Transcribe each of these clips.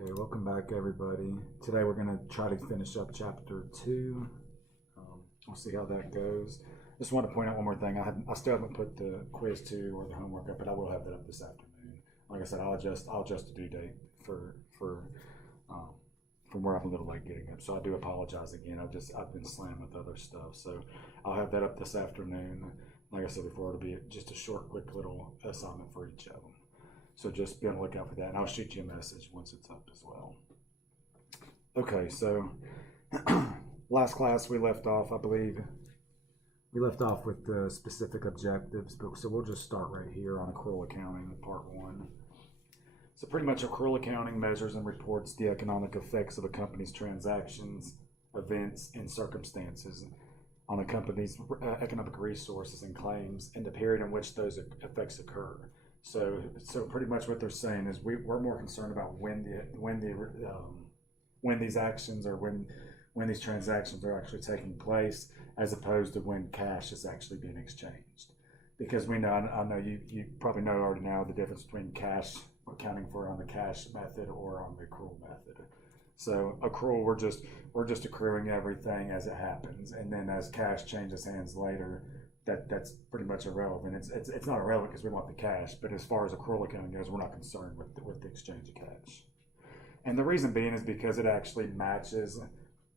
Okay, welcome back everybody. Today we're going to try to finish up chapter 2. We'll see how that goes. Just want to point out one more thing. I still haven't put the quiz 2 or the homework up, but I will have that up this afternoon. Like I said, I'll adjust the due date for from where I'm a little late getting up. So I do apologize again. I've been slammed with other stuff. So I'll have that up this afternoon. Like I said before, it'll be just a short, quick little assignment for each of them. So just be on the lookout for that, and I'll shoot you a message once it's up as well. Okay, so last class we left off, I believe, we left off with the specific objectives, so we'll just start right here on accrual accounting, part 1. So pretty much accrual accounting measures and reports the economic effects of a company's transactions, events, and circumstances on a company's economic resources and claims in the period in which those effects occur. So pretty much what they're saying is we're more concerned about when these actions or when these transactions are actually taking place, as opposed to when cash is actually being exchanged. Because we know, I know you probably know already now the difference between cash accounting for on the cash method or on the accrual method. So accrual, we're just accruing everything as it happens, and then as cash changes hands later, that's pretty much irrelevant. It's not irrelevant because we want the cash, but as far as accrual accounting goes, we're not concerned with the exchange of cash. And the reason being is because it actually matches,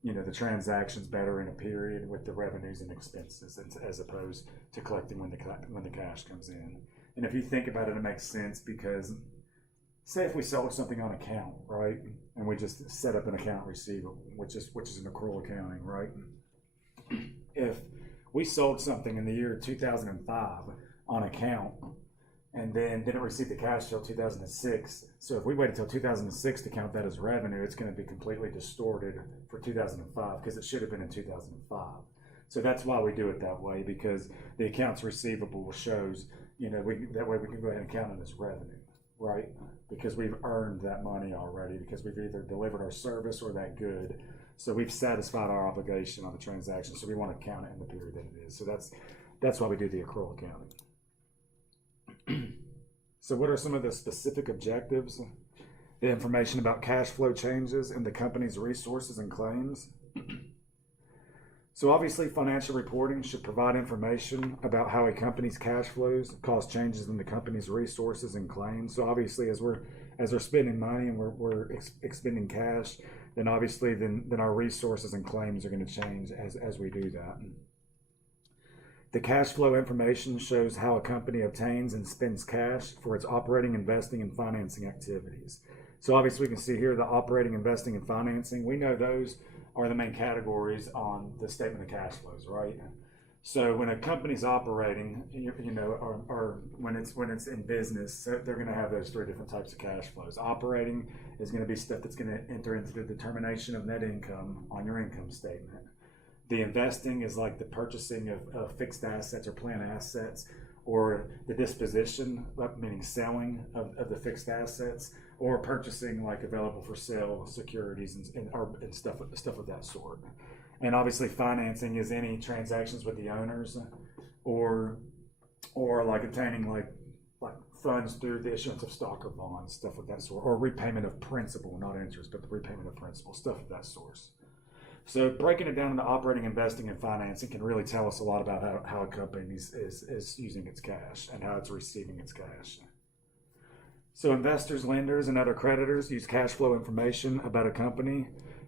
the transactions better in a period with the revenues and expenses, as opposed to collecting when the cash comes in. And if you think about it, it makes sense because, say if we sold something on account, right, and we just set up an account receivable, which is an accrual accounting, right? If we sold something in the year 2005 on account and then didn't receive the cash till 2006. So if we waited till 2006 to count that as revenue, it's going to be completely distorted for 2005 because it should have been in 2005. So that's why we do it that way, because the accounts receivable shows, that way we can go ahead and count it as revenue, right? Because we've earned that money already, because we've either delivered our service or that good. So we've satisfied our obligation on the transaction, so we want to count it in the period that it is. So that's why we do the accrual accounting. So what are some of the specific objectives? The information about cash flow changes in the company's resources and claims. So obviously financial reporting should provide information about how a company's cash flows cause changes in the company's resources and claims. So obviously as we're spending money and we're expending cash, then obviously then our resources and claims are going to change as we do that. The cash flow information shows how a company obtains and spends cash for its operating, investing, and financing activities. So obviously we can see here the operating, investing, and financing. We know those are the main categories on the statement of cash flows, right? So when a company's operating, or when it's in business, so they're going to have those 3 different types of cash flows. Operating is going to be stuff that's going to enter into the determination of net income on your income statement. The investing is like the purchasing of fixed assets or plant assets, or the disposition, meaning selling of the fixed assets, or purchasing like available for sale securities and stuff of that sort. And obviously financing is any transactions with the owners, or like obtaining like funds through the issuance of stock or bonds, stuff of that sort, or repayment of principal, not interest, but the repayment of principal, stuff of that sort. So breaking it down into operating, investing, and financing can really tell us a lot about how a company is using its cash and how it's receiving its cash. So investors, lenders, and other creditors use cash flow information about a company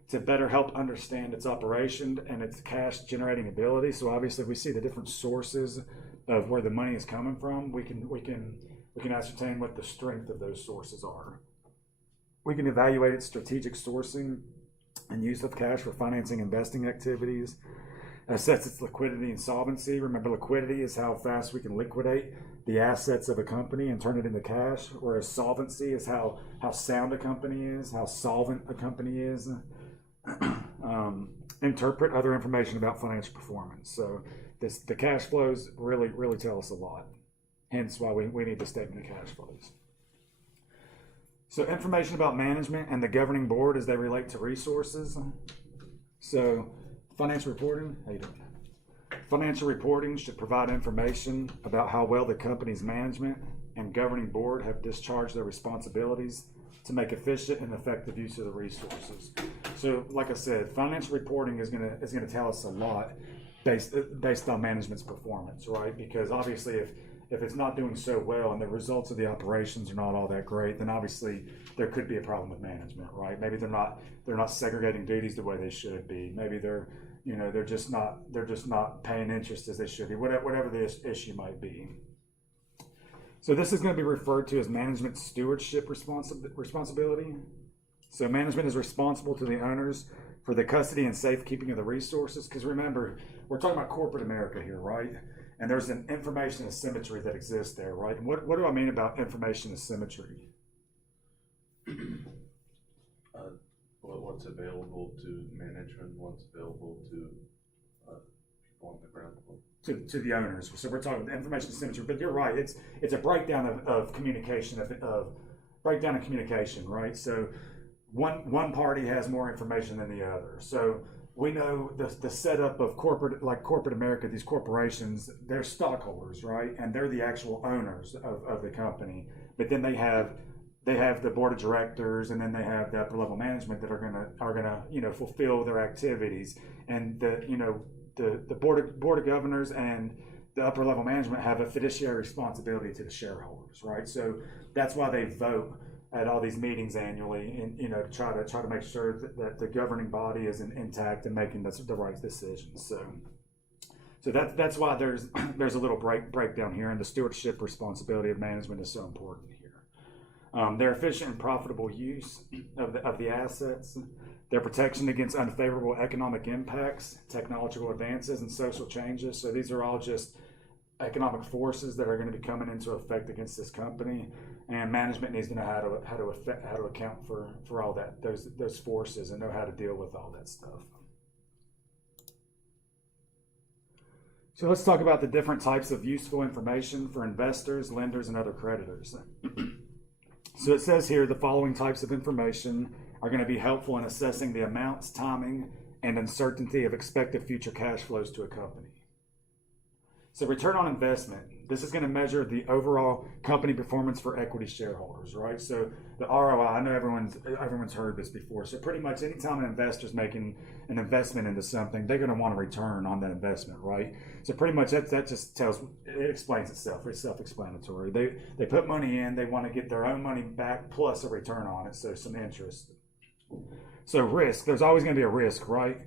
to better help understand its operation and its cash generating ability. So obviously if we see the different sources of where the money is coming from, we can ascertain what the strength of those sources are. We can evaluate its strategic sourcing and use of cash for financing investing activities, assess its liquidity and solvency. Remember, liquidity is how fast we can liquidate the assets of a company and turn it into cash, whereas solvency is how sound a company is, how solvent a company is. Interpret other information about financial performance. So the cash flows really tell us a lot, hence why we need the statement of cash flows. So information about management and the governing board as they relate to resources. So financial reporting, how you doing? Financial reporting should provide information about how well the company's management and governing board have discharged their responsibilities to make efficient and effective use of the resources. So, like I said, financial reporting is gonna tell us a lot based on management's performance, right? Because obviously, if it's not doing so well and the results of the operations are not all that great, then obviously there could be a problem with management, right? Maybe they're not segregating duties the way they should be. Maybe they're just not paying interest as they should be. Whatever the issue might be. So this is going to be referred to as management stewardship responsibility. So management is responsible to the owners for the custody and safekeeping of the resources. Because remember, we're talking about corporate America here, right? And there's an information asymmetry that exists there, right? And what do I mean about information asymmetry? What's available to management, what's available to people on the ground floor. To the owners. So we're talking information asymmetry, but you're right. It's a breakdown of communication, of breakdown of communication, right? So one party has more information than the other. So we know the setup of corporate America, these corporations, they're stockholders, right? And they're the actual owners of the company. But then they have the board of directors, and then they have the upper level management that are gonna fulfill their activities. And the board of governors and the upper level management have a fiduciary responsibility to the shareholders, right? So that's why they vote at all these meetings annually, and to try to make sure that the governing body is intact and making the right decisions. So that's why there's a little breakdown here, and the stewardship responsibility of management is so important here. Their efficient and profitable use of the assets, their protection against unfavorable economic impacts, technological advances, and social changes. So these are all just economic forces that are going to be coming into effect against this company, and management needs to know how to account for all that those forces and know how to deal with all that stuff. So let's talk about the different types of useful information for investors, lenders, and other creditors. So it says here the following types of information are going to be helpful in assessing the amounts, timing, and uncertainty of expected future cash flows to a company. So return on investment, this is going to measure the overall company performance for equity shareholders, right? So the ROI, I know everyone's heard this before. So pretty much anytime an investor's making an investment into something, they're going to want a return on that investment, right? So pretty much that just it explains itself. It's self-explanatory. They put money in, they want to get their own money back plus a return on it, so some interest. So risk, there's always going to be a risk, right?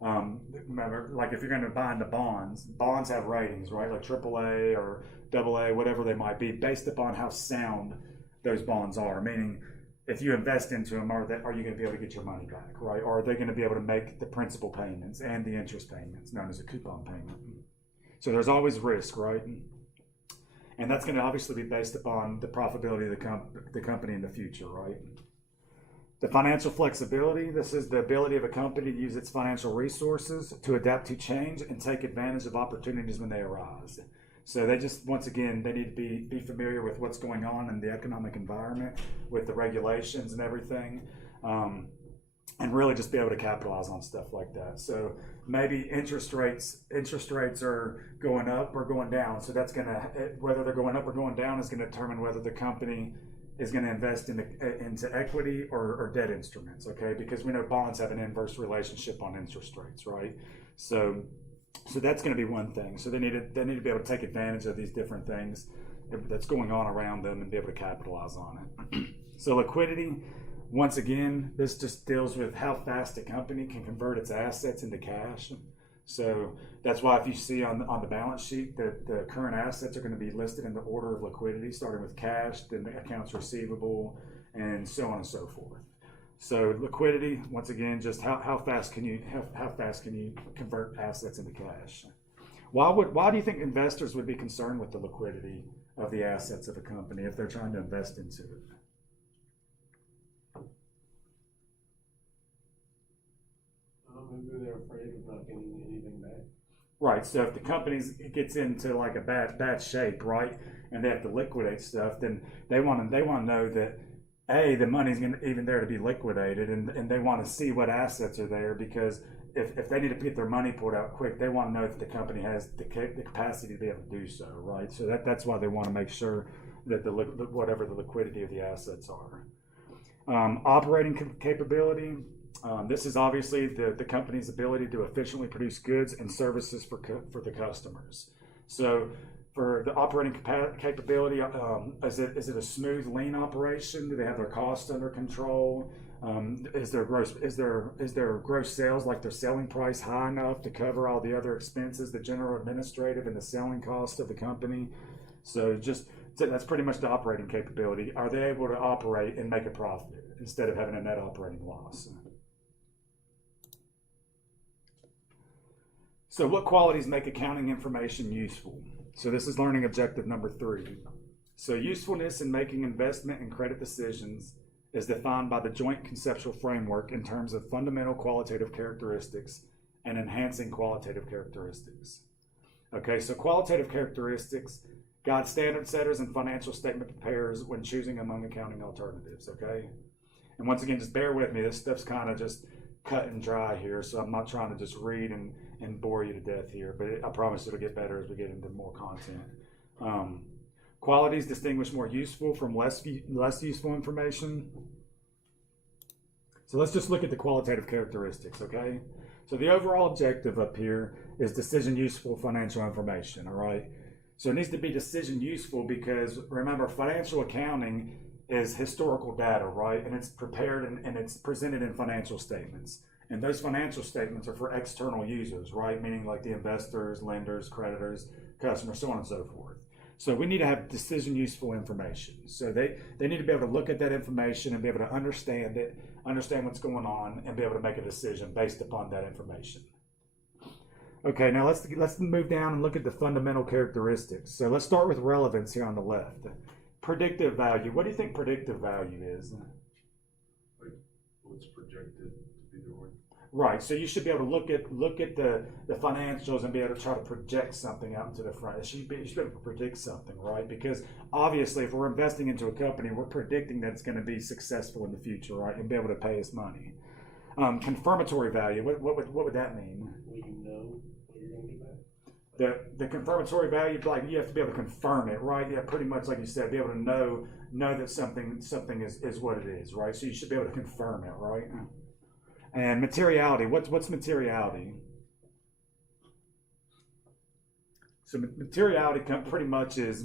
Remember, like if you're going to buy into bonds have ratings, right? Like AAA or AA, whatever they might be, based upon how sound those bonds are. Meaning, if you invest into them, are you going to be able to get your money back, right? Or are they going to be able to make the principal payments and the interest payments, known as a coupon payment? So there's always risk, right? And that's going to obviously be based upon the profitability of the company in the future, right? The financial flexibility, this is the ability of a company to use its financial resources to adapt to change and take advantage of opportunities when they arise. So they just, once again, they need to be familiar with what's going on in the economic environment, with the regulations and everything, and really just be able to capitalize on stuff like that. So maybe interest rates are going up or going down. So that's whether they're going up or going down is going to determine whether the company is going to invest into equity or debt instruments, okay? Because we know bonds have an inverse relationship on interest rates, right? So that's going to be one thing. So they need to be able to take advantage of these different things that's going on around them and be able to capitalize on it. So liquidity, once again, this just deals with how fast a company can convert its assets into cash. So that's why if you see on the balance sheet that the current assets are going to be listed in the order of liquidity, starting with cash, then the accounts receivable, and so on and so forth. So liquidity, once again, just how fast can you convert assets into cash? Why do you think investors would be concerned with the liquidity of the assets of a company if they're trying to invest into it? Maybe they're afraid of not getting anything back. Right. So if the company gets into like a bad shape, right, and they have to liquidate stuff, then they want to know that the money's even there to be liquidated, and they want to see what assets are there, because if they need to get their money pulled out quick, they want to know that the company has the capacity to be able to do so, right? So that's why they want to make sure that whatever the liquidity of the assets are. Operating capability. This is obviously the company's ability to efficiently produce goods and services for the customers. So for the operating capability, is it a smooth, lean operation? Do they have their costs under control? Is their gross sales, like their selling price, high enough to cover all the other expenses, the general administrative and the selling cost of the company? So that's pretty much the operating capability. Are they able to operate and make a profit instead of having a net operating loss? So what qualities make accounting information useful? So this is learning objective number 3. So usefulness in making investment and credit decisions is defined by the joint conceptual framework in terms of fundamental qualitative characteristics and enhancing qualitative characteristics. Okay, so qualitative characteristics guide standard setters and financial statement preparers when choosing among accounting alternatives, okay? And once again, just bear with me. This stuff's kind of just cut and dry here, so I'm not trying to just read and bore you to death here, but I promise it'll get better as we get into more content. Qualities distinguish more useful from less useful information. So let's just look at the qualitative characteristics, okay? So the overall objective up here is decision useful financial information, all right? So it needs to be decision useful because remember, financial accounting is historical data, right? And it's prepared and it's presented in financial statements. And those financial statements are for external users, right? Meaning like the investors, lenders, creditors, customers, so on and so forth. So we need to have decision useful information. So they need to be able to look at that information and be able to understand it, understand what's going on, and be able to make a decision based upon that information. Okay, now let's move down and look at the fundamental characteristics. So let's start with relevance here on the left. Predictive value. What do you think predictive value is? Like what's projected to be the reward? Right. So you should be able to look at the financials and be able to try to project something out into the front. You should be able to predict something, right? Because obviously, if we're investing into a company, we're predicting that it's going to be successful in the future, right, and be able to pay us money. Confirmatory value. What would that mean? Well, you know what you're gonna get back. The confirmatory value, like you have to be able to confirm it, right? Yeah, pretty much like you said, be able to know that something is what it is, right? So you should be able to confirm it, right? And materiality. What's materiality? So materiality pretty much is,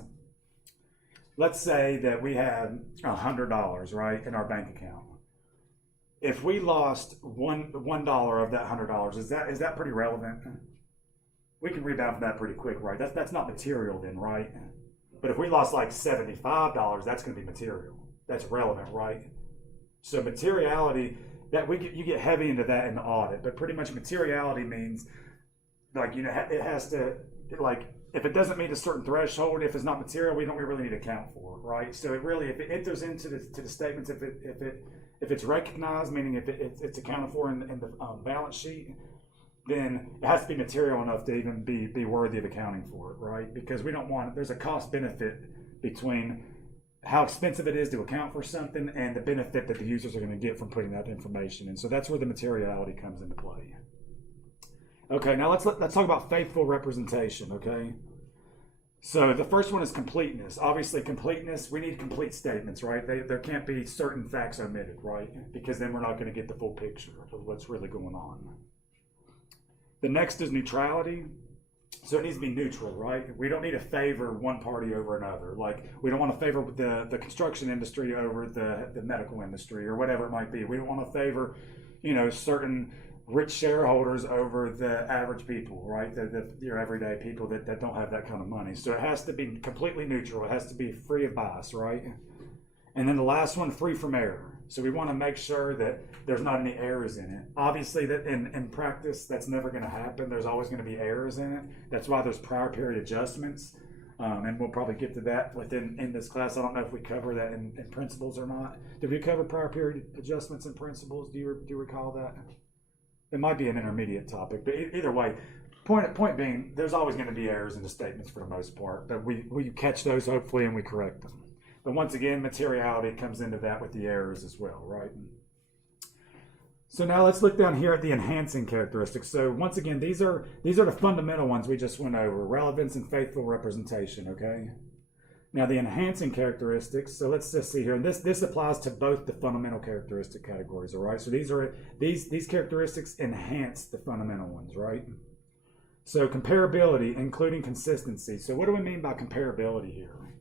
let's say that we had $100, right, in our bank account. If we lost $1 of that $100, is that pretty relevant? We can rebound from that pretty quick, right? That's not material then, right? But if we lost like $75, that's going to be material. That's relevant, right? So materiality, you get heavy into that in the audit, but pretty much materiality means, like, you know, it has to, like, if it doesn't meet a certain threshold, if it's not material, we don't really need to account for it, right? So it really, if it enters into the statements, if it's recognized, meaning if it's accounted for in the balance sheet, then it has to be material enough to even be worthy of accounting for it, right? Because we don't want, there's a cost benefit between how expensive it is to account for something and the benefit that the users are going to get from putting that information in. So that's where the materiality comes into play. Okay, now let's talk about faithful representation, okay? So the first one is completeness. Obviously, completeness, we need complete statements, right? There can't be certain facts omitted, right? Because then we're not going to get the full picture of what's really going on. The next is neutrality. So it needs to be neutral, right? We don't need to favor one party over another. Like, we don't want to favor the construction industry over the medical industry or whatever it might be. We don't want to favor, you know, certain rich shareholders over the average people, right? Your everyday people that don't have that kind of money. So it has to be completely neutral. It has to be free of bias, right? And then the last one, free from error. So we want to make sure that there's not any errors in it. Obviously, that in practice, that's never going to happen. There's always going to be errors in it. That's why there's prior period adjustments. And we'll probably get to that in this class. I don't know if we cover that in principles or not. Did we cover prior period adjustments in principles? Do you recall that? It might be an intermediate topic, but either way, point being, there's always going to be errors in the statements for the most part, but we catch those hopefully and we correct them. But once again, materiality comes into that with the errors as well, right? So now let's look down here at the enhancing characteristics. So once again, these are the fundamental ones we just went over: relevance and faithful representation, okay? Now the enhancing characteristics, so let's just see here, and this applies to both the fundamental characteristic categories, all right? So these characteristics enhance the fundamental ones, right? So comparability, including consistency. So what do we mean by comparability here?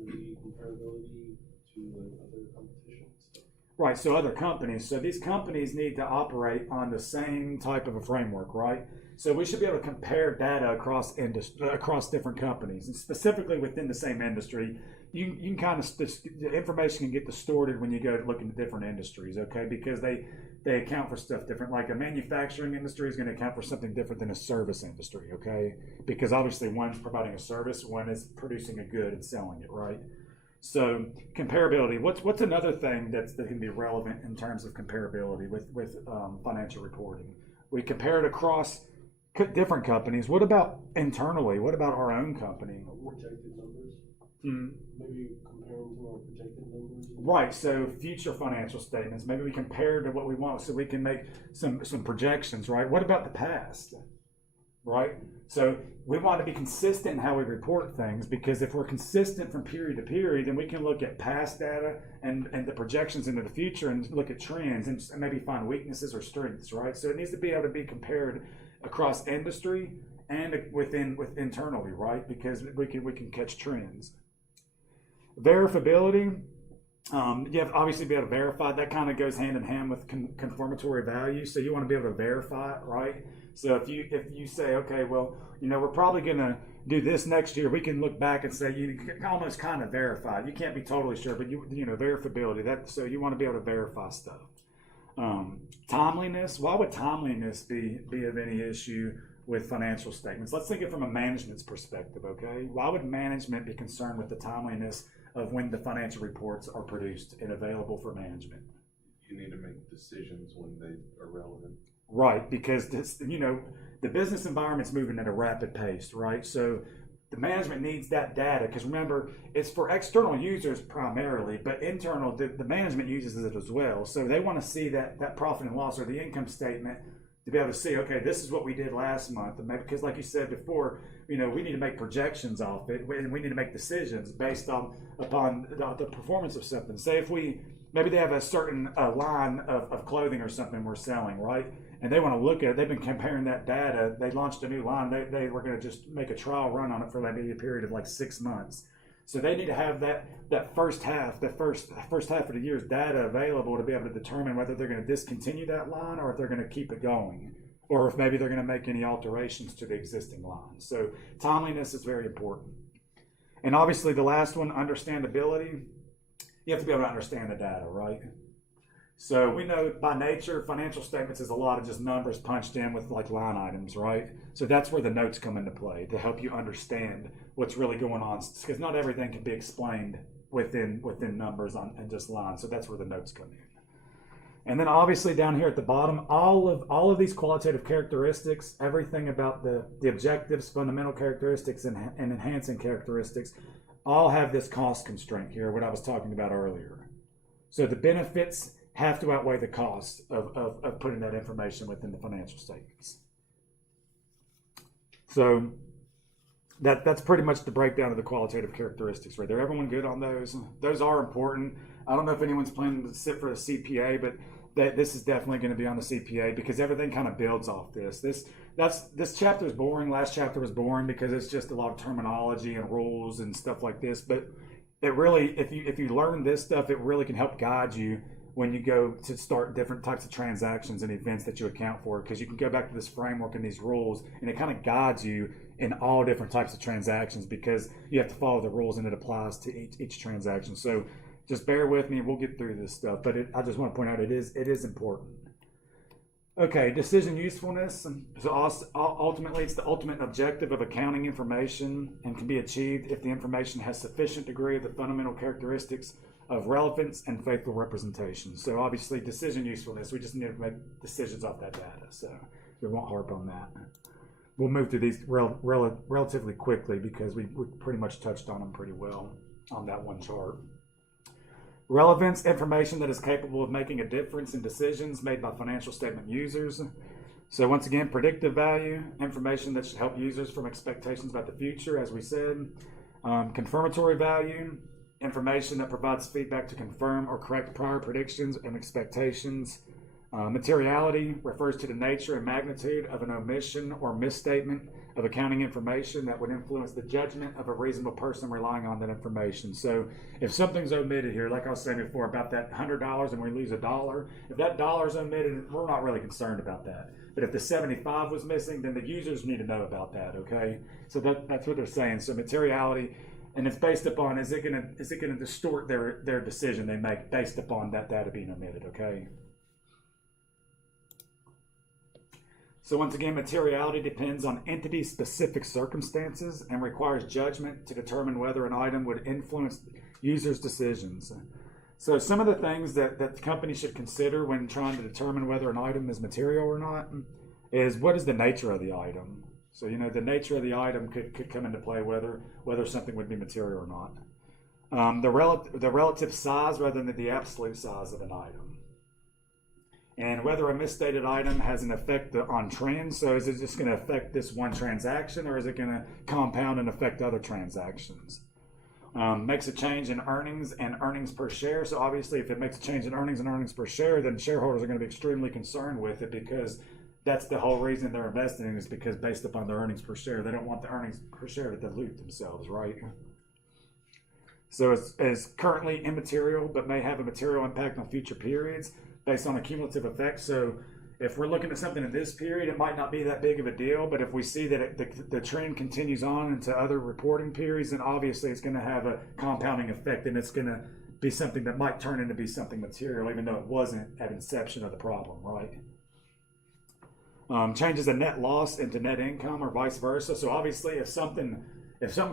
Maybe comparability to like other competition stuff. Right, so other companies. So these companies need to operate on the same type of a framework, right? So we should be able to compare data across different companies, and specifically within the same industry. You can kind of, the information can get distorted when you go to look into different industries, okay? Because they account for stuff different. Like a manufacturing industry is going to account for something different than a service industry, okay? Because obviously one's providing a service, one is producing a good and selling it, right? So comparability. What's another thing that can be relevant in terms of comparability with financial reporting? We compare it across different companies. What about internally? What about our own company? Projected numbers. Hmm. Maybe compare them to our projected numbers. Right, so future financial statements, maybe we compare to what we want so we can make some projections, right? What about the past, right? So we want to be consistent in how we report things, because if we're consistent from period to period, then we can look at past data and the projections into the future and look at trends and maybe find weaknesses or strengths, right? So it needs to be able to be compared across industry and with internally, right? Because we can catch trends. Verifiability, you have to obviously be able to verify. That kind of goes hand in hand with confirmatory value. So you want to be able to verify it, right? So if you say, okay, well, we're probably going to do this next year, we can look back and say you can almost kind of verify. You can't be totally sure, but verifiability. So you want to be able to verify stuff. Timeliness. Why would timeliness be of any issue with financial statements? Let's think it from a management's perspective, okay? Why would management be concerned with the timeliness of when the financial reports are produced and available for management? You need to make decisions when they are relevant. Right, because the business environment's moving at a rapid pace, right? So the management needs that data, because remember, it's for external users primarily, but internal, the management uses it as well. So they want to see that profit and loss or the income statement to be able to see, okay, this is what we did last month. And maybe, because like you said before, we need to make projections off it, and we need to make decisions based upon the performance of something. Say if maybe they have a certain line of clothing or something we're selling, right? And they want to look at it. They've been comparing that data. They launched a new line. They were going to just make a trial run on it for maybe a period of like 6 months. So they need to have that first half of the year's data available to be able to determine whether they're going to discontinue that line or if they're going to keep it going, or if maybe they're going to make any alterations to the existing line. So timeliness is very important. And obviously the last one, understandability. You have to be able to understand the data, right? So we know by nature, financial statements is a lot of just numbers punched in with like line items, right? So that's where the notes come into play to help you understand what's really going on, because not everything can be explained within numbers and just lines. So that's where the notes come in. And then obviously down here at the bottom, all of these qualitative characteristics, everything about the objectives, fundamental characteristics, and enhancing characteristics, all have this cost constraint here, what I was talking about earlier. So the benefits have to outweigh the cost of putting that information within the financial statements. So that's pretty much the breakdown of the qualitative characteristics right there. Everyone good on those? Those are important. I don't know if anyone's planning to sit for a CPA, but this is definitely going to be on the CPA, because everything kind of builds off this. This chapter is boring. Last chapter was boring because it's just a lot of terminology and rules and stuff like this. But it really, if you learn this stuff, it really can help guide you when you go to start different types of transactions and events that you account for, because you can go back to this framework and these rules, and it kind of guides you in all different types of transactions, because you have to follow the rules and it applies to each transaction. So just bear with me, we'll get through this stuff, but I just want to point out it is important. Okay, decision usefulness. So ultimately, it's the ultimate objective of accounting information and can be achieved if the information has sufficient degree of the fundamental characteristics of relevance and faithful representation. So obviously, decision usefulness, we just need to make decisions off that data. So we won't harp on that. We'll move through these relatively quickly because we pretty much touched on them pretty well on that one chart. Relevance, information that is capable of making a difference in decisions made by financial statement users. So once again, predictive value, information that should help users from expectations about the future, as we said. Confirmatory value, information that provides feedback to confirm or correct prior predictions and expectations. Materiality refers to the nature and magnitude of an omission or misstatement of accounting information that would influence the judgment of a reasonable person relying on that information. So if something's omitted here, like I was saying before about that $100 and we lose $1, if that dollar is omitted, we're not really concerned about that. But if the 75 was missing, then the users need to know about that, okay? So that's what they're saying. So materiality, and it's based upon, is it gonna distort their decision they make based upon that data being omitted, okay? So once again, materiality depends on entity-specific circumstances and requires judgment to determine whether an item would influence users' decisions. So some of the things that the company should consider when trying to determine whether an item is material or not is, what is the nature of the item? So, the nature of the item could come into play whether something would be material or not. The relative size rather than the absolute size of an item. And whether a misstated item has an effect on trends. So is it just going to affect this one transaction, or is it going to compound and affect other transactions? Makes a change in earnings and earnings per share. So obviously if it makes a change in earnings and earnings per share, then shareholders are going to be extremely concerned with it, because that's the whole reason they're investing in, is because based upon their earnings per share. They don't want the earnings per share to dilute themselves, right? So it's currently immaterial, but may have a material impact on future periods based on a cumulative effect. So if we're looking at something in this period, it might not be that big of a deal, but if we see that the trend continues on into other reporting periods, then obviously it's going to have a compounding effect, and it's going to be something that might turn into be something material, even though it wasn't at inception of the problem, right? Changes a net loss into net income or vice versa. So obviously if something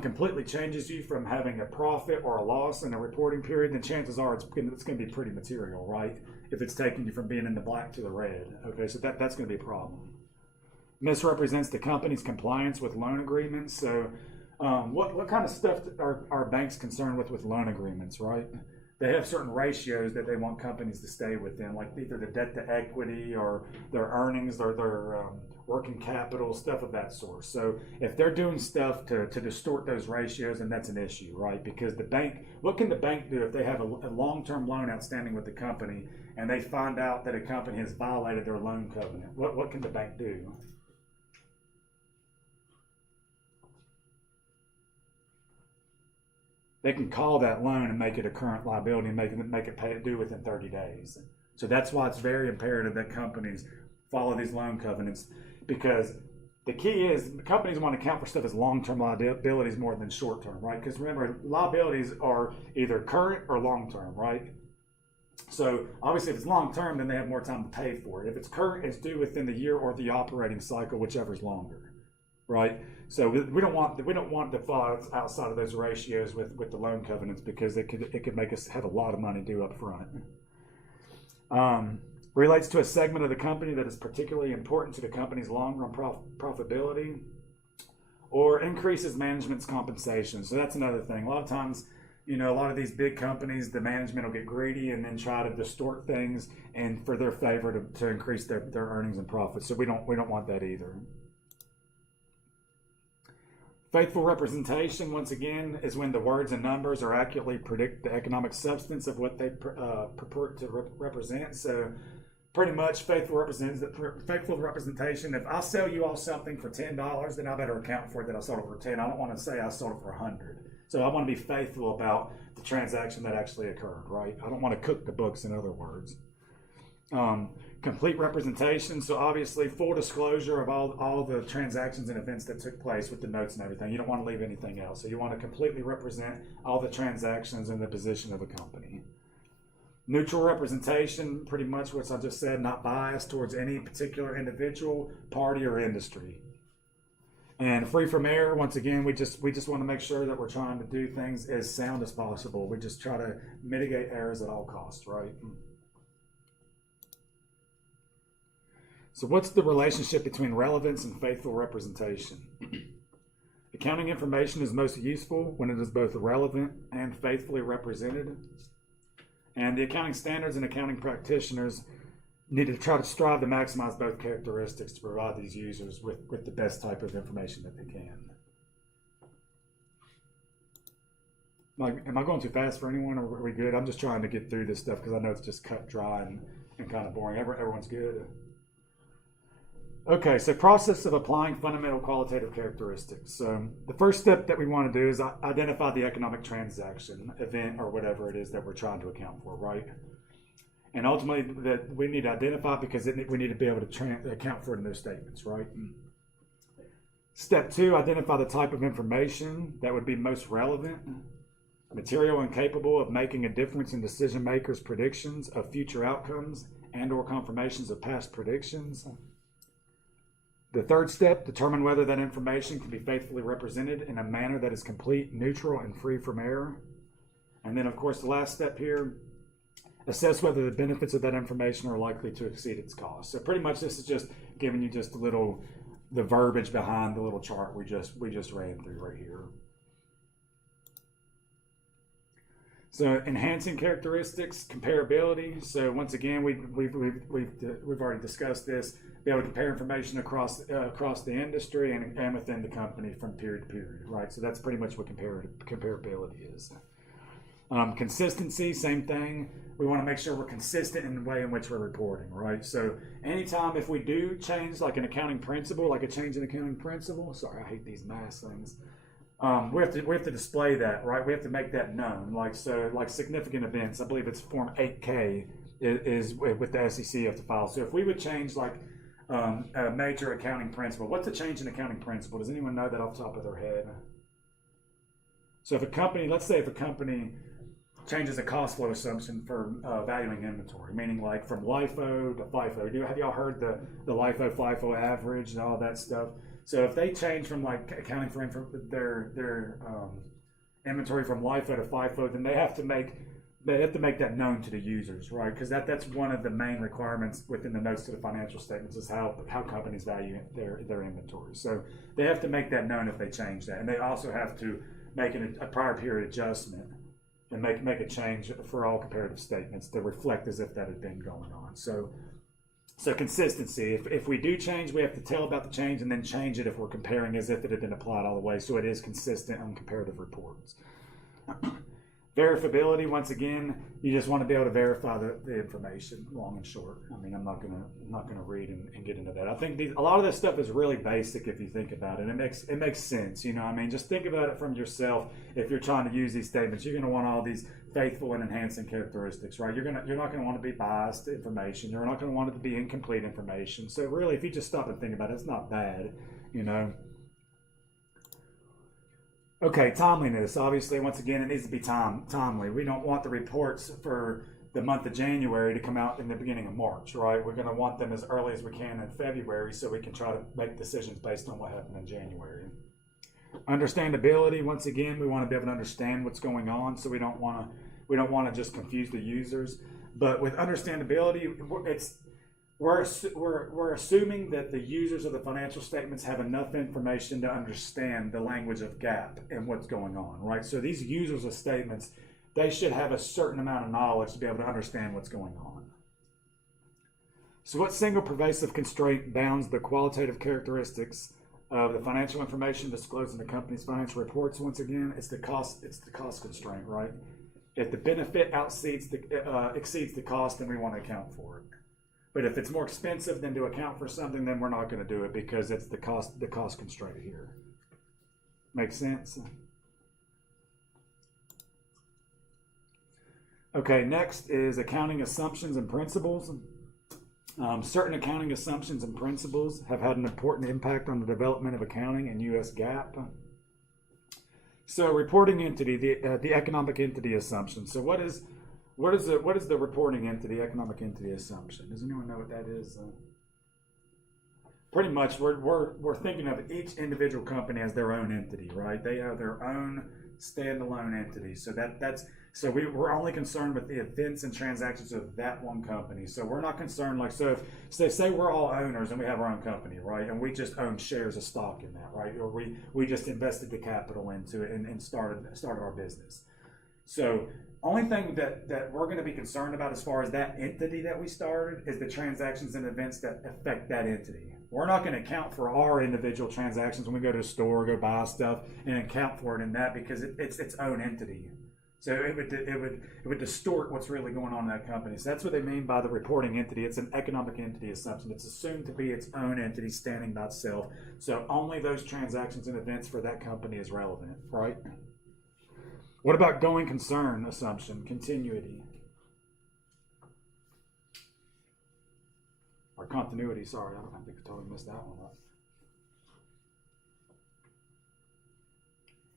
completely changes you from having a profit or a loss in a reporting period, then chances are it's going to be pretty material, right? If it's taking you from being in the black to the red. Okay, so that's going to be a problem. Misrepresents the company's compliance with loan agreements. So what kind of stuff are banks concerned with loan agreements, right? They have certain ratios that they want companies to stay within, like either the debt to equity or their earnings or their working capital, stuff of that sort. So if they're doing stuff to distort those ratios, then that's an issue, right? Because what can the bank do if they have a long-term loan outstanding with the company and they find out that a company has violated their loan covenant? What can the bank do? They can call that loan and make it a current liability and make it pay it due within 30 days. So that's why it's very imperative that companies follow these loan covenants, because the key is companies want to account for stuff as long-term liabilities more than short-term, right? Because remember, liabilities are either current or long-term, right? So obviously if it's long-term, then they have more time to pay for it. If it's current, it's due within the year or the operating cycle, whichever is longer, right? So we don't want to fall outside of those ratios with the loan covenants, because it could make us have a lot of money due up front. Relates to a segment of the company that is particularly important to the company's long-run profitability, or increases management's compensation. So that's another thing. A lot of times, a lot of these big companies, the management will get greedy and then try to distort things and for their favor to increase their earnings and profits. So we don't want that either. Faithful representation, once again, is when the words and numbers are accurately predict the economic substance of what they purport to represent. So pretty much faithful representation. If I sell you all something for $10, then I better account for it that I sold it for 10. I don't want to say I sold it for 100. So I want to be faithful about the transaction that actually occurred, right? I don't want to cook the books, in other words. Complete representation. So obviously full disclosure of all the transactions and events that took place with the notes and everything. You don't want to leave anything else. So you want to completely represent all the transactions and the position of the company. Neutral representation, pretty much what I just said, not biased towards any particular individual, party, or industry. And free from error, once again, we just want to make sure that we're trying to do things as sound as possible. We just try to mitigate errors at all costs, right? So what's the relationship between relevance and faithful representation? Accounting information is most useful when it is both relevant and faithfully represented. And the accounting standards and accounting practitioners need to try to strive to maximize both characteristics to provide these users with the best type of information that they can. am I going too fast for anyone, or are we good? I'm just trying to get through this stuff because I know it's just cut dry and kind of boring. Everyone's good. Okay, so process of applying fundamental qualitative characteristics. So the first step that we want to do is identify the economic transaction, event, or whatever it is that we're trying to account for, right? And ultimately, that we need to identify because we need to be able to account for it in those statements, right? Step 2, identify the type of information that would be most relevant, material and capable of making a difference in decision makers' predictions of future outcomes and/or confirmations of past predictions. The third step, determine whether that information can be faithfully represented in a manner that is complete, neutral, and free from error. And then, of course, the last step here, assess whether the benefits of that information are likely to exceed its cost. So pretty much this is just giving you just the verbiage behind the little chart we just ran through right here. So enhancing characteristics, comparability. So once again, we've already discussed this. Be able to compare information across the industry and within the company from period to period, right? So that's pretty much what comparability is. Consistency, same thing. We want to make sure we're consistent in the way in which we're reporting, right? So anytime if we do change like an accounting principle, like a change in accounting principle, sorry, I hate these math things. We have to display that, right? We have to make that known. Like significant events, I believe it's Form 8K is with the SEC you have to file. So if we would change like a major accounting principle, what's a change in accounting principle? Does anyone know that off the top of their head? So if a company, let's say if a company changes a cost flow assumption for valuing inventory, meaning like from LIFO to FIFO. Have y'all heard the LIFO, FIFO average and all that stuff? So if they change from like accounting for their inventory from LIFO to FIFO, then they have to make that known to the users, right? Because that's one of the main requirements within the notes to the financial statements is how companies value their inventory. So they have to make that known if they change that, and they also have to make a prior period adjustment and make a change for all comparative statements to reflect as if that had been going on. So consistency. If we do change, we have to tell about the change and then change it if we're comparing as if it had been applied all the way, so it is consistent on comparative reports. Verifiability, once again, you just want to be able to verify the information, long and short. I mean, I'm not gonna read and get into that. I think a lot of this stuff is really basic if you think about it. It makes sense, you know. I mean, just think about it from yourself. If you're trying to use these statements, you're going to want all these faithful and enhancing characteristics, right? You're not going to want to be biased information. You're not going to want it to be incomplete information. So really, if you just stop and think about it, it's not bad, you know. Okay, timeliness. Obviously, once again, it needs to be timely. We don't want the reports for the month of January to come out in the beginning of March, right? We're going to want them as early as we can in February so we can try to make decisions based on what happened in January. Understandability. Once again, we want to be able to understand what's going on, so we don't want to just confuse the users. But with understandability, we're assuming that the users of the financial statements have enough information to understand the language of GAAP and what's going on, right? So these users of statements, they should have a certain amount of knowledge to be able to understand what's going on. So what single pervasive constraint bounds the qualitative characteristics of the financial information disclosed in the company's financial reports? Once again, it's the cost constraint, right? If the benefit exceeds the cost, then we want to account for it. But if it's more expensive than to account for something, then we're not going to do it because it's the cost constraint here. Make sense? Okay, next is accounting assumptions and principles. Certain accounting assumptions and principles have had an important impact on the development of accounting and U.S. GAAP. So reporting entity, the economic entity assumption. So what is the reporting entity, economic entity assumption? Does anyone know what that is? Pretty much, we're thinking of each individual company as their own entity, right? They have their own standalone entity. So so we're only concerned with the events and transactions of that one company. So we're not concerned if say we're all owners and we have our own company, right? And we just own shares of stock in that, right? Or we just invested the capital into it and started our business. So only thing that we're going to be concerned about as far as that entity that we started is the transactions and events that affect that entity. We're not going to account for our individual transactions when we go to a store, go buy stuff, and account for it in that because it's its own entity. So it would distort what's really going on in that company. So that's what they mean by the reporting entity. It's an economic entity assumption. It's assumed to be its own entity standing by itself. So only those transactions and events for that company is relevant, right? What about going concern assumption, continuity? Or continuity, sorry, I think I totally missed that one up.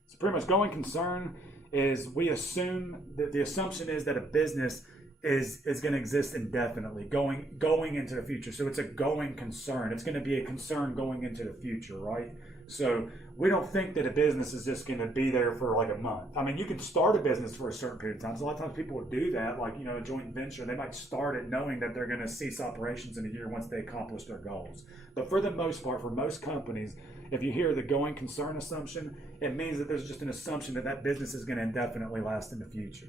So pretty much going concern is we assume that the assumption is that a business is going to exist indefinitely, going into the future. So it's a going concern. It's going to be a concern going into the future, right? So we don't think that a business is just going to be there for like a month. I mean, you can start a business for a certain period of time. So a lot of times people will do that, like, a joint venture. They might start it knowing that they're going to cease operations in a year once they accomplish their goals. But for the most part, for most companies, if you hear the going concern assumption, it means that there's just an assumption that that business is going to indefinitely last in the future.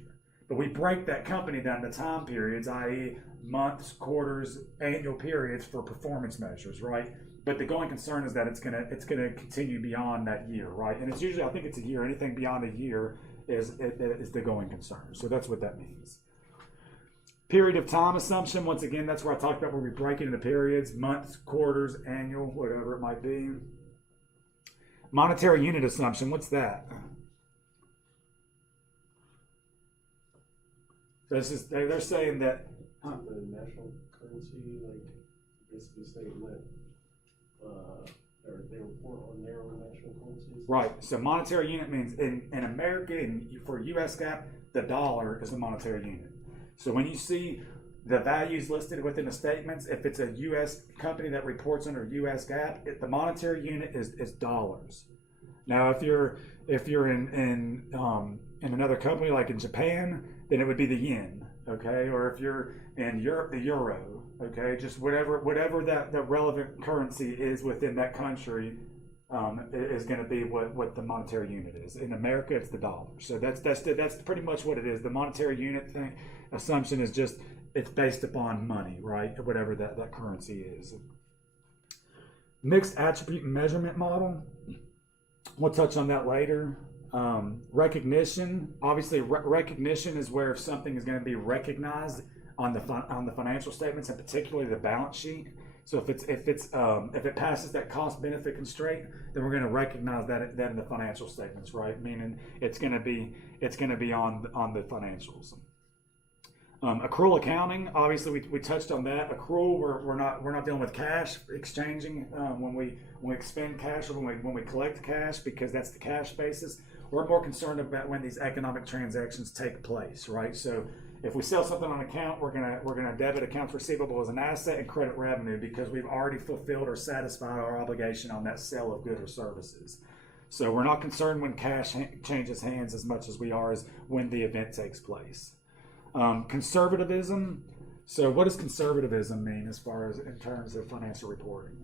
But we break that company down to time periods, i.e. months, quarters, annual periods for performance measures, right? But the going concern is that it's gonna continue beyond that year, right? And it's usually, I think it's a year. Anything beyond a year is the going concern. So that's what that means. Period of time assumption. Once again, that's where I talked about where we break it into periods, months, quarters, annual, whatever it might be. Monetary unit assumption. What's that? So this is they're saying that The national currency, like, basically saying that, they report on their own national currencies. right. So monetary unit means in America, for US GAAP, the dollar is a monetary unit. So when you see the values listed within the statements, if it's a US company that reports under US GAAP, the monetary unit is dollars. Now, if you're in another company like in Japan, then it would be the yen, okay? Or if you're in Europe, the euro, okay? Just whatever that relevant currency is within that country is going to be what the monetary unit is. In America, it's the dollar. So that's pretty much what it is. The monetary unit thing assumption is just it's based upon money, right? Whatever that currency is. Mixed attribute and measurement model. We'll touch on that later. Recognition. Obviously, recognition is where if something is going to be recognized on the financial statements, and particularly the balance sheet. So if it passes that cost benefit constraint, then we're going to recognize that in the financial statements, right? Meaning it's going to be on the financials. Accrual accounting. Obviously, we touched on that. Accrual, we're not dealing with cash exchanging when we expend cash or when we collect cash, because that's the cash basis. We're more concerned about when these economic transactions take place, right? So if we sell something on account, we're gonna debit accounts receivable as an asset and credit revenue because we've already fulfilled or satisfied our obligation on that sale of goods or services. So we're not concerned when cash changes hands as much as we are as when the event takes place. Conservatism. So what does conservatism mean as far as in terms of financial reporting?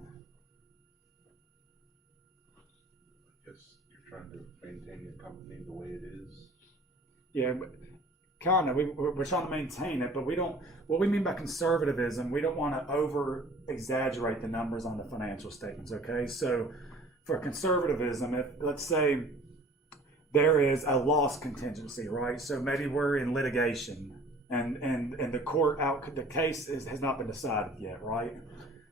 I guess you're trying to maintain your company the way it is. Yeah, kind of. We're trying to maintain it, but we don't. What we mean by conservatism, we don't want to over exaggerate the numbers on the financial statements. Okay, so for conservatism, if let's say there is a loss contingency, right? So maybe we're in litigation, and the case has not been decided yet, right?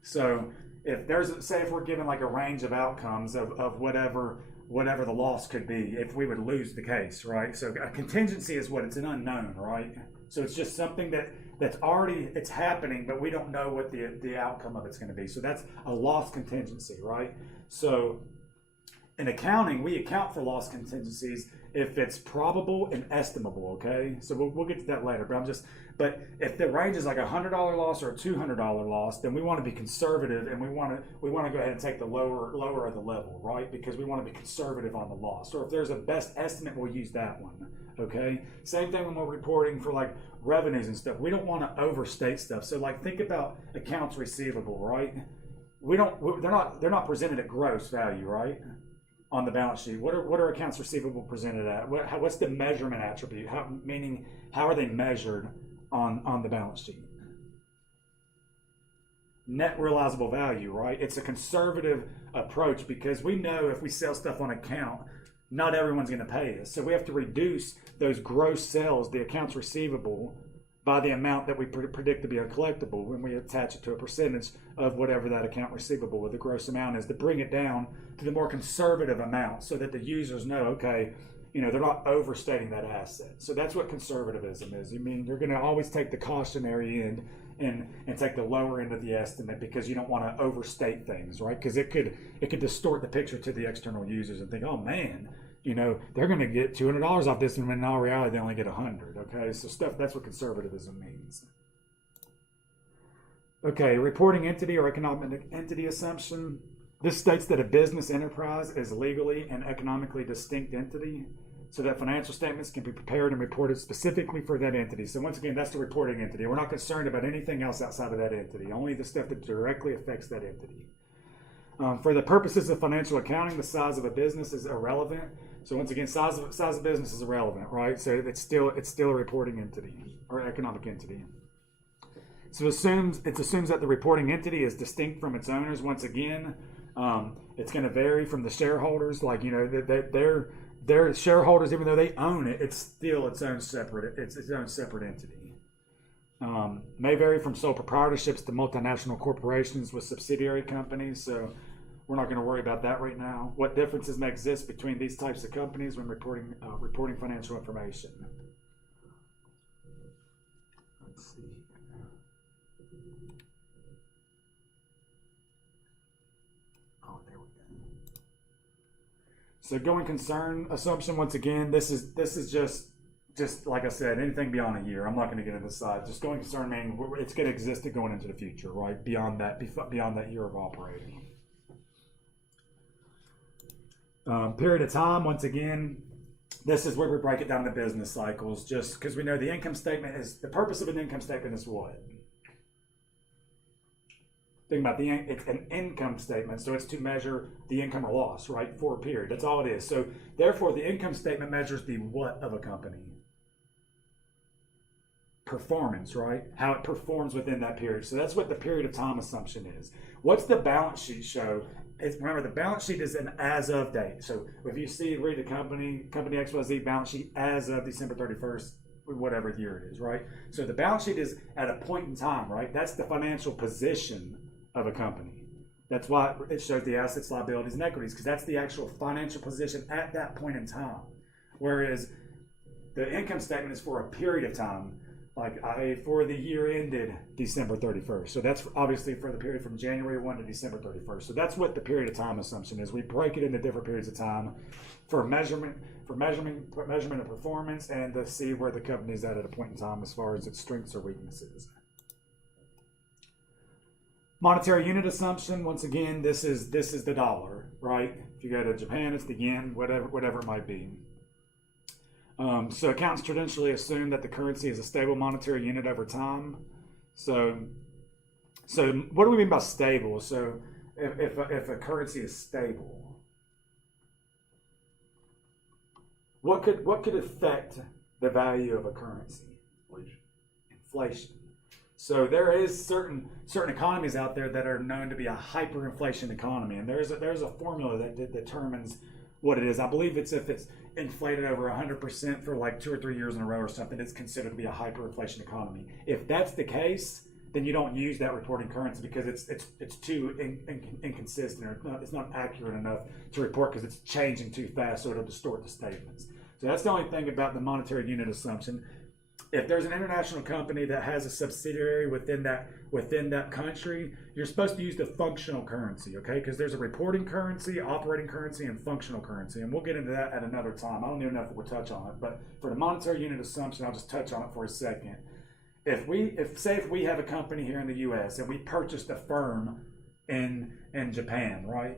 So if we're given like a range of outcomes of whatever the loss could be, if we would lose the case, right? So a contingency is what it's an unknown, right? So it's just something that's already it's happening, but we don't know what the outcome of it's going to be. So that's a loss contingency, right? So in accounting, we account for loss contingencies if it's probable and estimable, okay? So we'll get to that later, but if the range is like a $100 loss or a $200 loss, then we want to be conservative and we want to go ahead and take the lower of the level, right? Because we want to be conservative on the loss. Or if there's a best estimate, we'll use that one, okay? Same thing when we're reporting for like revenues and stuff. We don't want to overstate stuff. So like think about accounts receivable, right? They're not presented at gross value, right? On the balance sheet, what are accounts receivable presented at? What's the measurement attribute? How are they measured on the balance sheet? Net realizable value, right? It's a conservative approach because we know if we sell stuff on account, not everyone's going to pay us. So we have to reduce those gross sales, the accounts receivable, by the amount that we predict to be uncollectible when we attach it to a percentage of whatever that account receivable or the gross amount is, to bring it down to the more conservative amount so that the users know, okay, you know, they're not overstating that asset. So that's what conservatism is. You mean you're going to always take the cautionary end and take the lower end of the estimate because you don't want to overstate things, right? Because it could distort the picture to the external users and think, oh man, you know, they're going to get $200 off this, and when in all reality they only get $100. Okay, so that's what conservatism means. Okay, reporting entity or economic entity assumption. This states that a business enterprise is legally and economically distinct entity, so that financial statements can be prepared and reported specifically for that entity. So once again, that's the reporting entity. We're not concerned about anything else outside of that entity, only the stuff that directly affects that entity. For the purposes of financial accounting, the size of a business is irrelevant. So once again, size of business is irrelevant, right? So it's still a reporting entity or economic entity. So it assumes that the reporting entity is distinct from its owners. Once again, it's going to vary from the shareholders. Like, you know, their shareholders, even though they own it, it's still its own separate entity. May vary from sole proprietorships to multinational corporations with subsidiary companies. So we're not going to worry about that right now. What differences may exist between these types of companies when reporting financial information? Let's see. Oh, there we go. So going concern assumption, once again, this is just like I said, anything beyond a year. I'm not going to get into the size. Just going concern meaning it's going to exist going into the future, right? Beyond that year of operating. Period of time, once again, this is where we break it down to business cycles, just because we know the income statement is, the purpose of an income statement is what? Think about it's an income statement, so it's to measure the income or loss, right, for a period. That's all it is. So therefore, the income statement measures the what of a company? Performance, right? How it performs within that period. So that's what the period of time assumption is. What's the balance sheet show? Remember, the balance sheet is an as of date. So if you read the company XYZ balance sheet as of December 31st, whatever year it is, right? So the balance sheet is at a point in time, right? That's the financial position of a company. That's why it shows the assets, liabilities, and equities, because that's the actual financial position at that point in time. Whereas the income statement is for a period of time, like for the year ended December 31st. So that's obviously for the period from January 1 to December 31st. So that's what the period of time assumption is. We break it into different periods of time for measurement of performance, and to see where the company is at a point in time as far as its strengths or weaknesses. Monetary unit assumption, once again, this is the dollar, right? If you go to Japan, it's the yen, whatever it might be. So accountants traditionally assume that the currency is a stable monetary unit over time. So what do we mean by stable? So if a currency is stable, what could affect the value of a currency? Inflation. So there is certain economies out there that are known to be a hyperinflation economy, and there's a formula that determines what it is. I believe if it's inflated over 100% for like 2 or 3 years in a row or something, it's considered to be a hyperinflation economy. If that's the case, then you don't use that reporting currency because it's too inconsistent, or it's not accurate enough to report because it's changing too fast, so it'll distort the statements. So that's the only thing about the monetary unit assumption. If there's an international company that has a subsidiary within that country, you're supposed to use the functional currency, okay? Because there's a reporting currency, operating currency, and functional currency, and we'll get into that at another time. I don't even know if we'll touch on it, but for the monetary unit assumption, I'll just touch on it for a second. If we have a company here in the U.S. and we purchased a firm in Japan, right?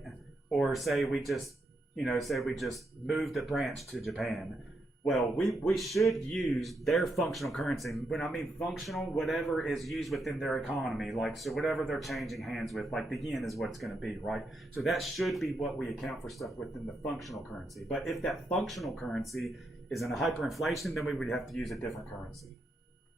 Or say we just moved a branch to Japan. Well, we should use their functional currency. When I mean functional, whatever is used within their economy, like, so whatever they're changing hands with, like the yen is what it's going to be, right? So that should be what we account for stuff within the functional currency. But if that functional currency is in a hyperinflation, then we would have to use a different currency.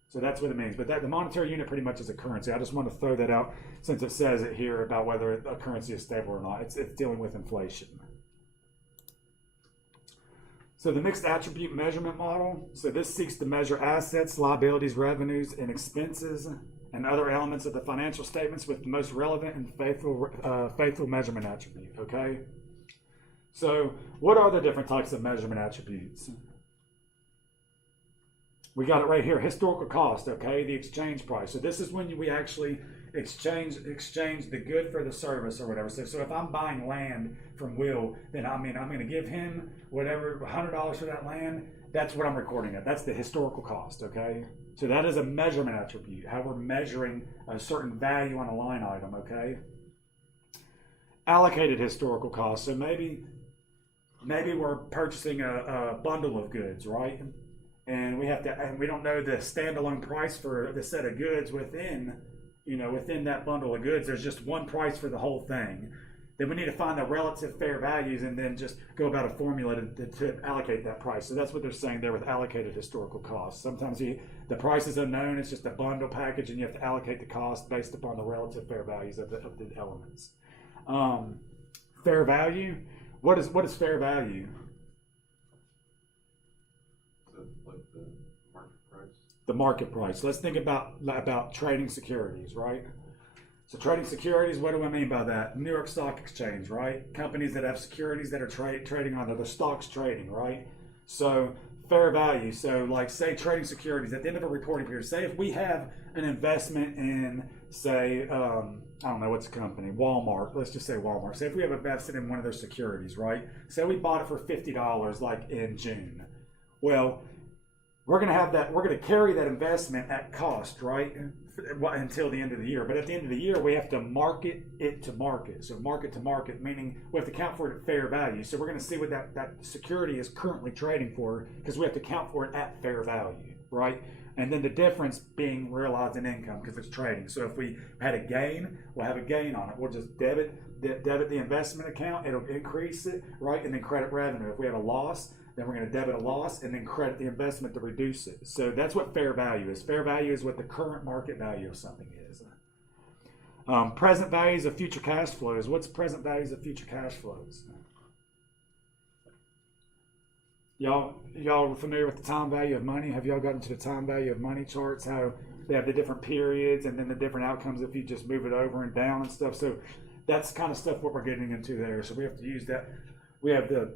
So that's what it means. But the monetary unit pretty much is a currency. I just want to throw that out since it says it here about whether a currency is stable or not. It's dealing with inflation. So the mixed attribute measurement model, so this seeks to measure assets, liabilities, revenues, and expenses, and other elements of the financial statements with the most relevant and faithful measurement attribute, okay? So what are the different types of measurement attributes? We got it right here, historical cost, okay, the exchange price. So this is when we actually exchange the good for the service or whatever. So if I'm buying land from Will, then I'm going to give him whatever, $100 for that land. That's what I'm recording at. That's the historical cost, okay? So that is a measurement attribute, how we're measuring a certain value on a line item, okay? Allocated historical cost. So maybe we're purchasing a bundle of goods, right? And we don't know the standalone price for the set of goods within that bundle of goods. There's just one price for the whole thing. Then we need to find the relative fair values and then just go about a formula to allocate that price. So that's what they're saying there with allocated historical costs. Sometimes the price is unknown, it's just a bundle package, and you have to allocate the cost based upon the relative fair values of the elements. Fair value. What is fair value? Like the market price. The market price. Let's think about trading securities, right? So trading securities, what do I mean by that? New York Stock Exchange, right? Companies that have securities that are trading on the stocks trading, right? So fair value. So like say trading securities at the end of a reporting period, say if we have an investment in say, I don't know what's the company, Walmart, let's just say Walmart. Say if we have invested in one of their securities, right? Say we bought it for $50 like in June. Well, we're going to carry that investment at cost, right? Until the end of the year. But at the end of the year, we have to market it to market. So market to market, meaning we have to count for it at fair value. So we're going to see what that security is currently trading for because we have to count for it at fair value, right? And then the difference being realized in income because it's trading. So if we had a gain, we'll have a gain on it. We'll just debit the investment account. It'll increase it, right? And then credit revenue. If we have a loss, then we're going to debit a loss and then credit the investment to reduce it. So that's what fair value is. Fair value is what the current market value of something is. Present values of future cash flows. What's present values of future cash flows? Y'all familiar with the time value of money? Have y'all gotten to the time value of money charts? How they have the different periods and then the different outcomes if you just move it over and down and stuff. So that's kind of stuff what we're getting into there. So we have to use that. We have the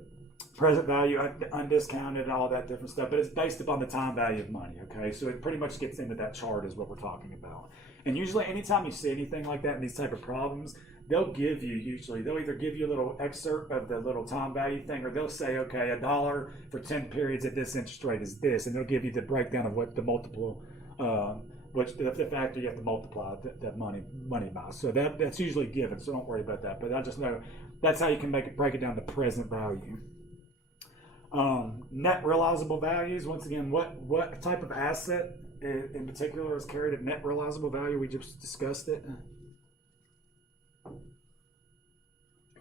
present value, undiscounted, and all that different stuff, but it's based upon the time value of money, okay? So it pretty much gets into that chart is what we're talking about. And usually anytime you see anything like that in these type of problems, they'll either give you a little excerpt of the little time value thing, or they'll say, okay, $1 for 10 periods at this interest rate is this, and they'll give you the breakdown of what the multiple, the factor you have to multiply that money by. So that's usually given, so don't worry about that. But I just know that's how you can break it down to present value. Net realizable values. Once again, what type of asset in particular is carried at net realizable value? We just discussed it.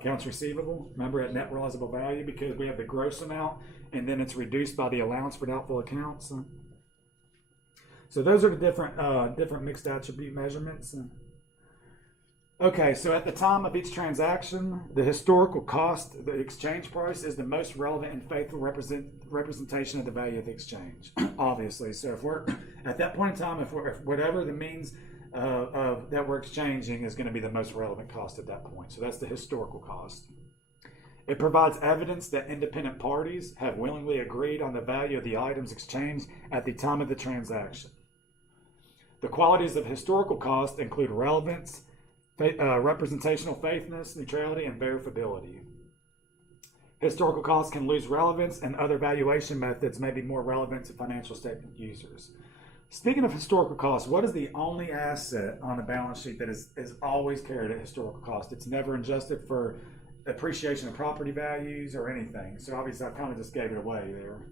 Accounts receivable. Remember at net realizable value because we have the gross amount and then it's reduced by the allowance for doubtful accounts. So those are the different mixed attribute measurements. Okay, so at the time of each transaction, the historical cost, the exchange price, is the most relevant and faithful representation of the value of the exchange, obviously. So if we're, at that point in time, if whatever the means that we're exchanging is going to be the most relevant cost at that point. So that's the historical cost. It provides evidence that independent parties have willingly agreed on the value of the items exchanged at the time of the transaction. The qualities of historical cost include relevance, representational faithfulness, neutrality, and verifiability. Historical costs can lose relevance, and other valuation methods may be more relevant to financial statement users. Speaking of historical costs, what is the only asset on a balance sheet that is always carried at historical cost? It's never adjusted for appreciation of property values or anything. So obviously I kind of just gave it away there.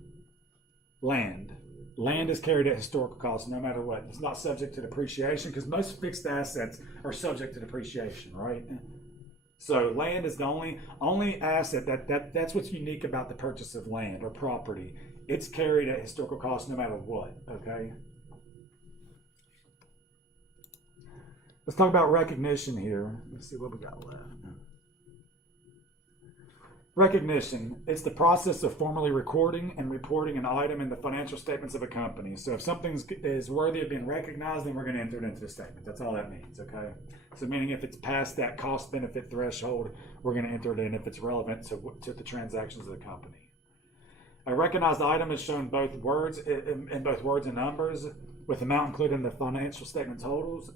Land. Land is carried at historical cost no matter what. It's not subject to depreciation because most fixed assets are subject to depreciation, right? So land is the only asset that's what's unique about the purchase of land or property. It's carried at historical cost no matter what, okay? Let's talk about recognition here. Let's see what we got left. Recognition. It's the process of formally recording and reporting an item in the financial statements of a company. So if something is worthy of being recognized, then we're going to enter it into the statement. That's all that means, okay? So meaning if it's past that cost benefit threshold, we're going to enter it in if it's relevant to the transactions of the company. A recognized item is shown both words in both words and numbers, with amount included in the financial statement totals.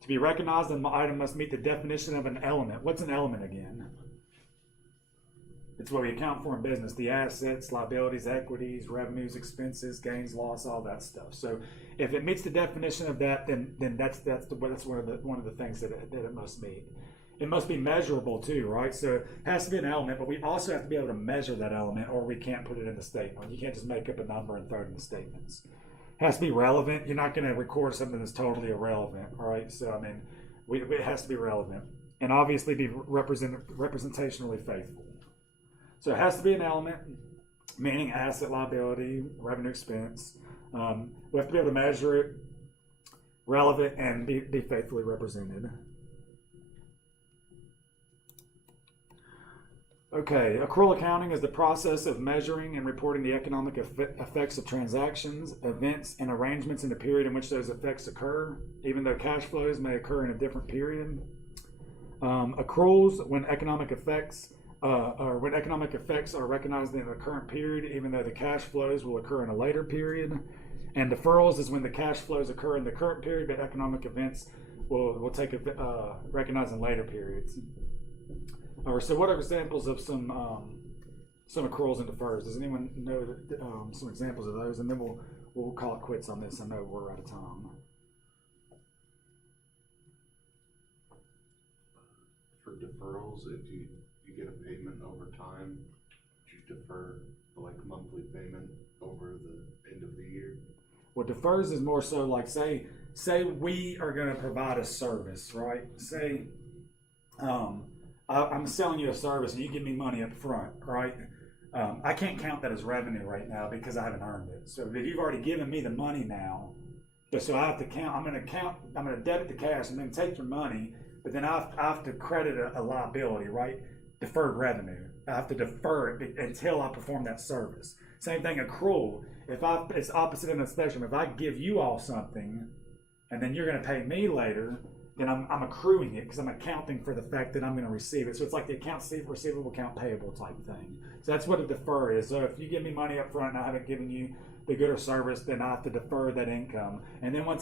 To be recognized, an item must meet the definition of an element. What's an element again? It's what we account for in business: the assets, liabilities, equities, revenues, expenses, gains, loss, all that stuff. So, if it meets the definition of that, then that's one of the things that it must meet. It must be measurable too, right? So it has to be an element, but we also have to be able to measure that element, or we can't put it in the statement. You can't just make up a number and throw it in the statements. It has to be relevant. You're not going to record something that's totally irrelevant, right? So I mean, it has to be relevant, and obviously be representationally faithful. So it has to be an element, meaning asset, liability, revenue, expense. We have to be able to measure it, relevant, and be faithfully represented. Okay, accrual accounting is the process of measuring and reporting the economic effects of transactions, events, and arrangements in the period in which those effects occur, even though cash flows may occur in a different period. Accruals when economic effects are recognized in the current period, even though the cash flows will occur in a later period. And deferrals is when the cash flows occur in the current period, but economic events will take recognized in later periods. So what are examples of some accruals and defers? Does anyone know some examples of those? And then we'll call it quits on this. I know we're out of time. For deferrals, if you get a payment over time, you defer like monthly payment over the end of the year. What defers is more so like say we are going to provide a service, right? Say I'm selling you a service and you give me money up front, right? I can't count that as revenue right now because I haven't earned it. So if you've already given me the money now, so I have to count. I'm going to debit the cash and then take your money, but then I have to credit a liability, right? Deferred revenue. I have to defer it until I perform that service. Same thing, accrual. It's opposite end of the spectrum. If I give you all something, and then you're going to pay me later, then I'm accruing it because I'm accounting for the fact that I'm going to receive it. So it's like the account receivable, account payable type thing. So that's what a defer is. So if you give me money up front and I haven't given you the good or service, then I have to defer that income. And then when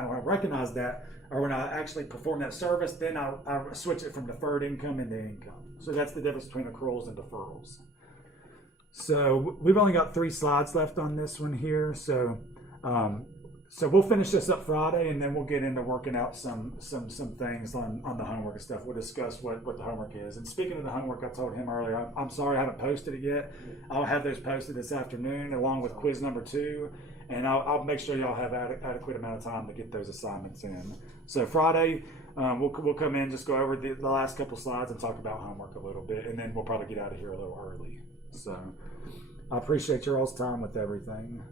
I recognize that, or when I actually perform that service, then I switch it from deferred income into income. So that's the difference between accruals and deferrals. So we've only got 3 slides left on this one here. So we'll finish this up Friday, and then we'll get into working out some things on the homework and stuff. We'll discuss what the homework is. And speaking of the homework, I told him earlier, I'm sorry I haven't posted it yet. I'll have those posted this afternoon along with quiz number 2, and I'll make sure y'all have adequate amount of time to get those assignments in. So Friday, we'll come in, just go over the last couple slides and talk about homework a little bit, and then we'll probably get out of here a little early. So I appreciate your all's time with everything.